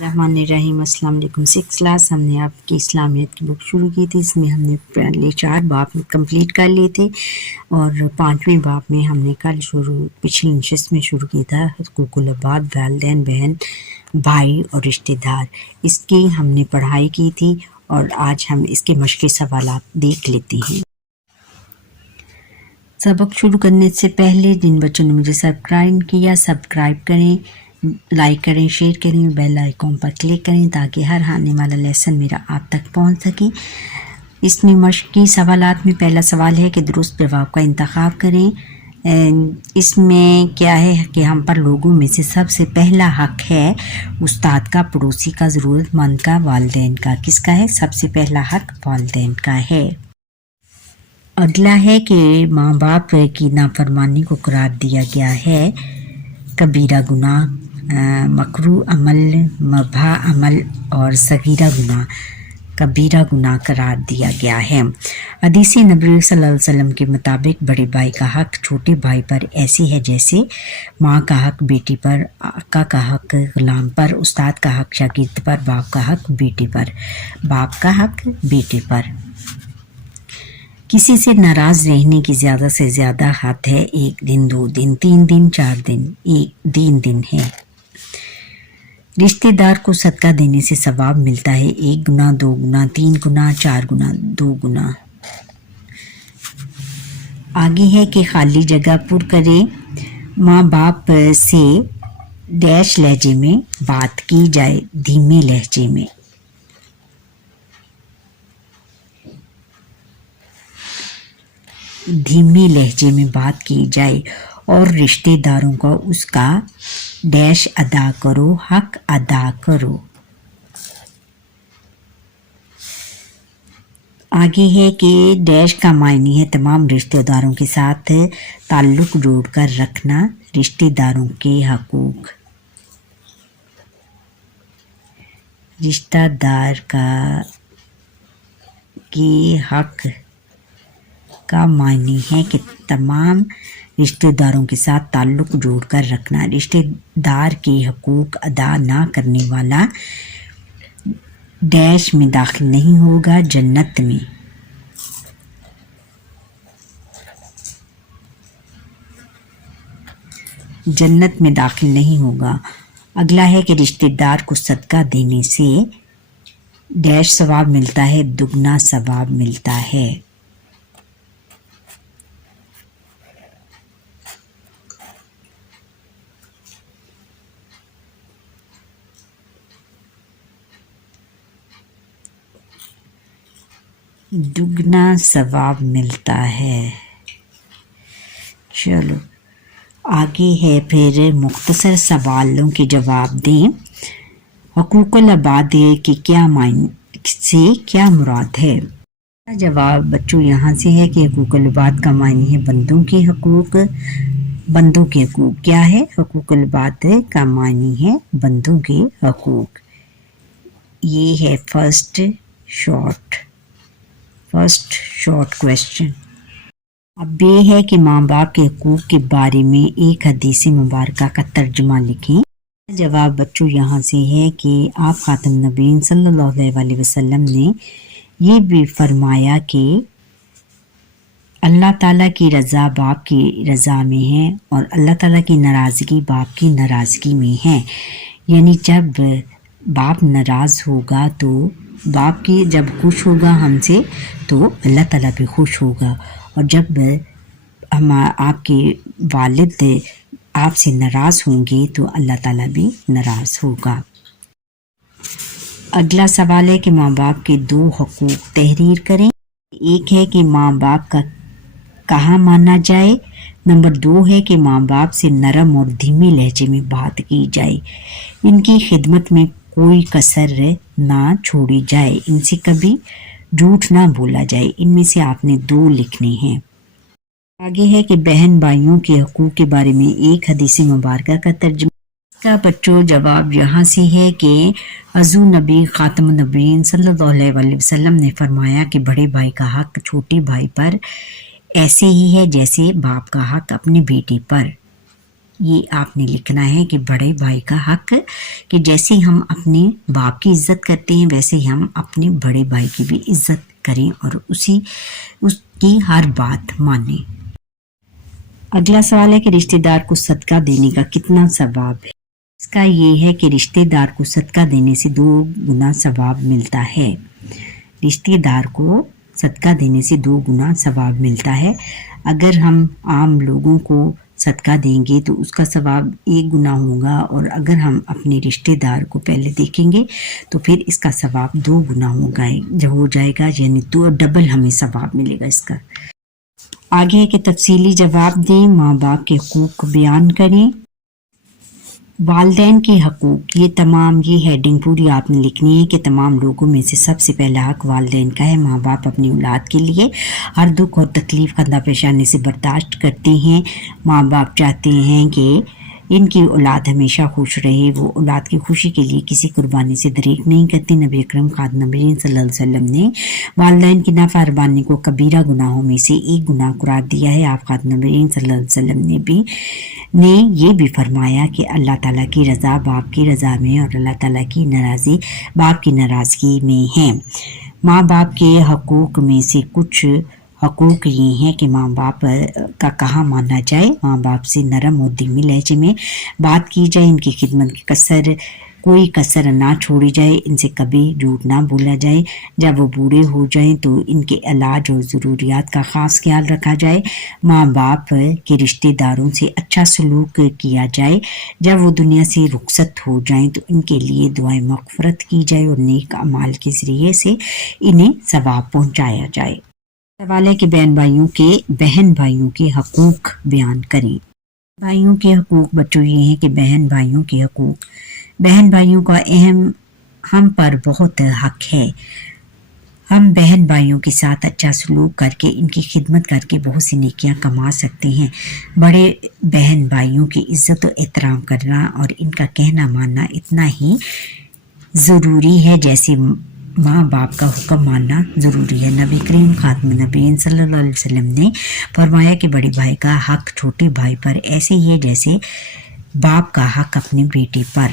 रहमानिर्रहीम। अस्सलाम वालेकुम। 6 क्लास हमने आपकी इस्लामियत की बुक शुरू की थी। इसमें हमने पहले 4 बाब कंप्लीट कर लिए थे और 5वें बाब में हमने कल पिछली नशिस्त में शुरू किया था हुकूकुल आबाद, वालिदैन, बहन, भाई और रिश्तेदार। इसकी हमने पढ़ाई की थी और आज हम इसके मश्क़ी सवालात देख लेते हैं। सबक शुरू करने से पहले जिन बच्चों ने मुझे सब्सक्राइब किया, सब्सक्राइब करें, लाइक करें, शेयर करें, बेल आइकॉन पर क्लिक करें ताकि हर आने वाला लेसन मेरा आप तक पहुंच सके। इसमें मश्क़ी सवालात में पहला सवाल है कि दुरुस्त जवाब का इंतखाब करें। इसमें क्या है कि हम पर लोगों में से सबसे पहला हक है उस्ताद का, पड़ोसी का, ज़रूरतमंद का, वालिदैन का। किसका है? सबसे पहला हक वालिदैन का है। अगला है कि माँ बाप की नाफरमानी को करार दिया गया है कबीरा गुनाह, मकरूह अमल, मबा अमल और सगीरा गुनाह, कबीरा गुनाह करार दिया गया है। हदीस नबी सल्लल्लाहु अलैहि वसल्लम के मुताबिक बड़े भाई का हक छोटे भाई पर ऐसी है जैसे माँ का हक बेटी पर, आका का हक गुलाम पर, उस्ताद का हक शागिर्द पर, बाप का हक बेटे पर, बाप का हक बेटे पर। किसी से नाराज़ रहने की ज़्यादा से ज़्यादा हद है 1 दिन, 2 दिन, 3 दिन, 4 दिन, 3 दिन है। रिश्तेदार को सदका देने से सवाब मिलता है 1 गुना, 2 गुना, 3 गुना, 4 गुना, 2 गुना। आगे है कि खाली जगह पुर करें। माँ बाप से डैश लहजे में बात की जाए, धीमे लहजे में। धीमे लहजे में बात की जाए और रिश्तेदारों को उसका डैश अदा करो, हक अदा करो। आगे है कि डैश का मायने है तमाम रिश्तेदारों के साथ ताल्लुक़ जोड़कर रखना, रिश्तेदारों के हकूक़। रिश्तेदार के हक का मायने है कि तमाम रिश्तेदारों के साथ ताल्लुक़ जोड़कर रखना। रिश्तेदार के हकूक़ अदा ना करने वाला डैश में दाखिल नहीं होगा, जन्नत में। जन्नत में दाखिल नहीं होगा। अगला है कि रिश्तेदार को सदका देने से डैश सवाब मिलता है, दुगना सवाब मिलता है। दुगना सवाब मिलता है। चलो आगे है फिर मुख्तसर सवालों के जवाब दें। हुकूकुल आबाद की क्या मायने से क्या मुराद है? जवाब बच्चों यहाँ से है कि हुकूकुल आबाद का मायने है बंदों के हकूक़। बंदों के हकूक़ क्या है? हुकूकुल आबाद का मायने है बंदों के हकूक़। ये है फर्स्ट शॉर्ट क्वेश्चन। अब ये है कि माँ बाप के हकूक़ के बारे में एक हदीस मुबारका का तर्जुमा लिखें। जवाब बच्चों यहाँ से है कि आप ख़ातम नबीन सल्लल्लाहु अलैहि वसल्लम ने ये भी फरमाया कि अल्लाह ताला की रज़ा बाप की रज़ा में है और अल्लाह ताला की नाराज़गी बाप की नाराज़गी में है। यानी जब बाप नाराज़ होगा तो बाप की, जब खुश होगा हमसे तो अल्लाह ताला भी खुश होगा, और जब हम आपके वालिद आपसे नाराज़ होंगे तो अल्लाह ताला भी नाराज़ होगा। अगला सवाल है कि माँ बाप के 2 हकूक़ तहरीर करें। एक है कि माँ बाप का कहाँ माना जाए। नंबर 2 है कि माँ बाप से नरम और धीमे लहजे में बात की जाए। इनकी खिदमत में कोई कसर ना छोड़ी जाए, इनसे कभी झूठ ना बोला जाए। इनमें से आपने 2 लिखने हैं। आगे है कि बहन भाइयों के हकूक़ के बारे में एक हदीस मुबारका का तर्जुमा। इसका बच्चों जवाब यहाँ से है कि हज़ूर नबी ख़ातम नबीन सल्लल्लाहु अलैहि वसल्लम ने फरमाया कि बड़े भाई का हक छोटे भाई पर ऐसे ही है जैसे बाप का हक अपने बेटे पर। ये आपने लिखना है कि बड़े भाई का हक, कि जैसे हम अपने बाप की इज़्ज़त करते हैं वैसे ही हम अपने बड़े भाई की भी इज़्ज़त करें और उसकी हर बात मानें। अगला सवाल है कि रिश्तेदार को सदका देने का कितना सवाब है। इसका ये है कि रिश्तेदार को सदका देने से 2 गुना सवाब मिलता है। रिश्तेदार को सदका देने से 2 गुना सवाब मिलता है। अगर हम आम लोगों को सदका देंगे तो उसका सवाब 1 गुना होगा, और अगर हम अपने रिश्तेदार को पहले देखेंगे तो फिर इसका सवाब 2 गुना हो जाएगा, यानी 2 डबल हमें सवाब मिलेगा इसका। आगे है कि तफसीली जवाब दें, माँ बाप के हकूक़ बयान करें। वालदैन के हकूक़, ये हेडिंग पूरी आपने लिखनी है कि तमाम लोगों में से सबसे पहला हक वालदैन का है। माँ बाप अपनी औलाद के लिए हर दुख और तकलीफ़ खंदा पेशानी से बर्दाश्त करते हैं। माँ बाप चाहते हैं कि इनकी औलाद हमेशा खुश रहे, वो औलाद की खुशी के लिए किसी कुर्बानी से दरेक नहीं करती। नबी अकरम खातम नबीयीन सल्लल्लाहु अलैहि वसल्लम ने वालिदैन की नाफरमानी को कबीरा गुनाहों में से 1 गुनाह करार दिया है। आप खातम नबीयीन सल्लल्लाहु अलैहि वसल्लम ने ये भी फरमाया कि अल्लाह ताला की रज़ा बाप की रज़ा में और अल्लाह ताला की नाराज़ी बाप की नाराज़गी में है। माँ बाप के हकूक़ में से कुछ हकूक़ ये हैं कि माँ बाप का कहा माना जाए, माँ बाप से नरम और धीमी लहजे में बात की जाए, इनकी खिदमत की कोई कसर ना छोड़ी जाए, इनसे कभी झूठ ना बोला जाए। जब वो बूढ़े हो जाएं तो इनके इलाज और ज़रूरियात का ख़ास ख्याल रखा जाए। माँ बाप के रिश्तेदारों से अच्छा सलूक किया जाए। जब वो दुनिया से रुखसत हो जाएं तो इनके लिए दुआएं मग़फ़िरत की जाए और नेक अमाल के ज़रिए से इन्हें सवाब पहुँचाया जाए। सवाल है कि बहन भाइयों के हकूक़ बयान करें। भाइयों के हकूक़ बच्चों ये हैं कि बहन भाइयों का हम पर बहुत हक है। हम बहन भाइयों के साथ अच्छा सलूक करके इनकी खिदमत करके बहुत सी नेकियां कमा सकते हैं। बड़े बहन भाइयों की इज़्ज़त और एहतराम करना और इनका कहना मानना इतना ही ज़रूरी है जैसे माँ बाप का हुक्म मानना ज़रूरी है। नबी करीम खातम नबीयीन सल्लल्लाहु अलैहि वसल्लम ने फरमाया कि बड़े भाई का हक छोटे भाई पर ऐसे ही है जैसे बाप का हक अपने बेटे पर।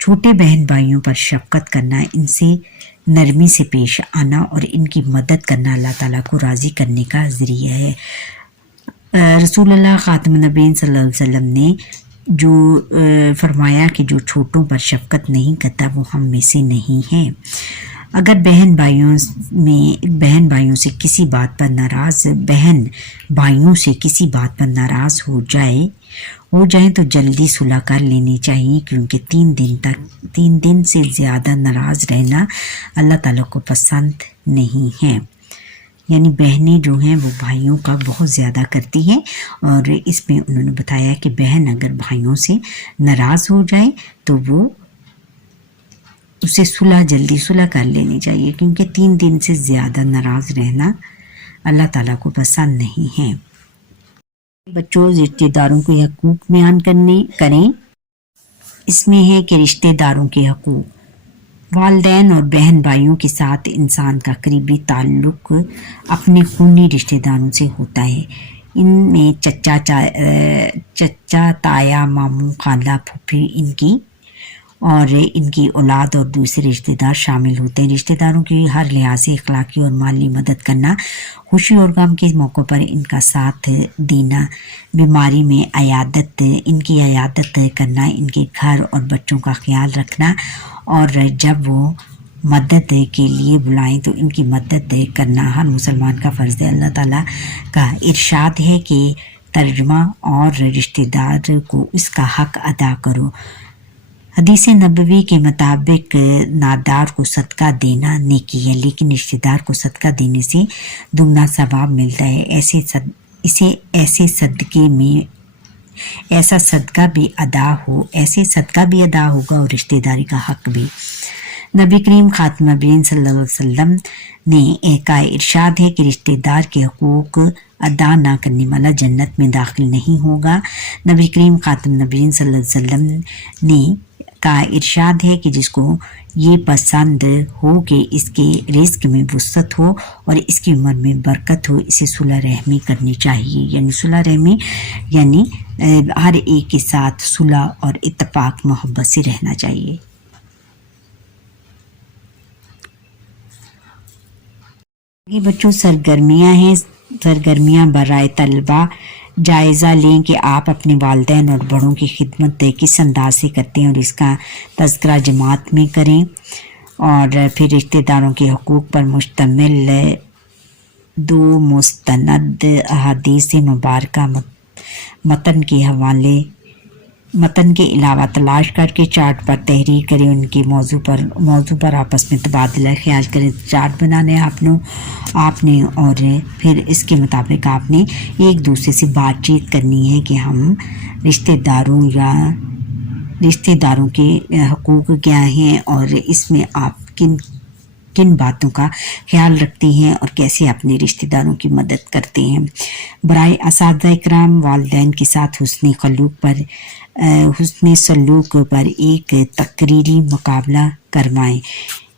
छोटे बहन भाइयों पर शफ़क़त करना, इनसे नरमी से पेश आना और इनकी मदद करना अल्लाह ताला को राज़ी करने का ज़रिया है। रसूलुल्लाह खातम नबीयीन सल्लल्लाहु अलैहि वसल्लम ने जो फरमाया कि जो छोटों पर शफ़क़त नहीं करता वो हम में से नहीं है। अगर बहन भाइयों से किसी बात पर नाराज़ हो जाए तो जल्दी सुलह कर लेनी चाहिए, क्योंकि 3 दिन से ज़्यादा नाराज़ रहना अल्लाह ताला को पसंद नहीं है। यानी बहनें जो हैं वो भाइयों का बहुत ज़्यादा करती हैं, और इसमें उन्होंने बताया कि बहन अगर भाइयों से नाराज़ हो जाए तो वो उसे जल्दी सुलह कर लेनी चाहिए, क्योंकि 3 दिन से ज़्यादा नाराज़ रहना अल्लाह ताला को पसंद नहीं है। बच्चों, रिश्तेदारों के हकूक़ बयान करें। इसमें है कि रिश्तेदारों के हकूक़, वालिदैन और बहन भाइयों के साथ इंसान का करीबी ताल्लुक़ अपने खूनी रिश्तेदारों से होता है। इनमें चचा, ताया, मामू, खाला, फूफी इनकी औलाद और दूसरे रिश्तेदार शामिल होते हैं। रिश्तेदारों की हर लिहाज से अखलाकी और माली मदद करना, खुशी और गम के मौक़ों पर इनका साथ देना, बीमारी में इनकी आयादत करना, इनके घर और बच्चों का ख्याल रखना, और जब वो मदद के लिए बुलाएं तो इनकी मदद करना हर मुसलमान का फ़र्ज़ है। अल्लाह ताला का इरशाद है कि तर्जुमा और रिश्तेदार को इसका हक़ अदा करो। हदीस नबवी के मुताबिक नादार को सदका देना नेकी है, लेकिन रिश्तेदार को सदका देने से दुगना सवाब मिलता है। ऐसे सदका भी अदा होगा और रिश्तेदारी का हक भी। नबी करीम खातम नबीयीन सल्लल्लाहु अलैहि वसल्लम ने का इरशाद है कि रिश्तेदार के हकूक़ अदा ना करने वाला जन्नत में दाखिल नहीं होगा। नबी करीम खातम नबीयीन सल्लल्लाहु अलैहि वसल्लम ने کا ارشاد ہے کہ جس کو یہ پسند ہو کہ اس کے رزق میں وسعت ہو اور اس کی عمر میں برکت ہو، اسے صلح رحمی کرنی چاہیے. یعنی صلح رحمی یعنی ہر ایک کے ساتھ صلح اور اتفاق محبت سے رہنا چاہیے. یہ بچوں سرگرمیاں ہیں. سرگرمیاں برائے طلبہ جائزہ لیں کہ آپ اپنے والدین اور بڑوں کی خدمت کس انداز سے کرتے ہیں اور اس کا تذکرہ جماعت میں کریں. اور پھر رشتہ داروں کے حقوق پر مشتمل 2 مستند احادیث مبارکہ متن کے علاوہ تلاش کر کے چارٹ پر تحریر کریں. ان کے موضوع پر آپس میں تبادلہ خیال کریں. چارٹ بنانے آپ نے اور پھر اس کے مطابق آپ نے ایک دوسرے سے بات چیت کرنی ہے کہ ہم رشتہ داروں کے حقوق کیا ہیں اور اس میں آپ کن باتوں کا خیال رکھتے ہیں اور کیسے اپنے رشتہ داروں کی مدد کرتے ہیں. برائے اساتذہ اکرام والدین کے ساتھ حسن سلوک پر ایک تقریری مقابلہ کروائیں.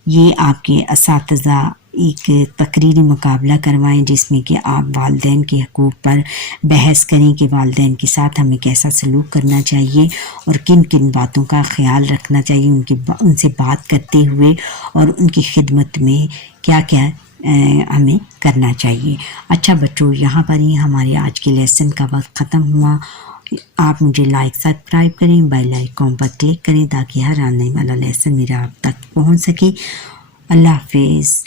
یہ آپ کے اساتذہ ایک تقریری مقابلہ کروائیں جس میں کہ آپ والدین کے حقوق پر بحث کریں کہ والدین کے ساتھ ہمیں کیسا سلوک کرنا چاہیے اور کن کن باتوں کا خیال رکھنا چاہیے ان سے بات کرتے ہوئے اور ان کی خدمت میں کیا کیا ہمیں کرنا چاہیے. اچھا بچوں، یہاں پر ہی ہمارے آج کے لیسن کا وقت ختم ہوا. آپ مجھے لائک سبسکرائب کریں، بیل آئیکن پر کلک کریں تاکہ ہر آنے والا لیسن میرا آپ تک پہنچ سکے. اللہ حافظ.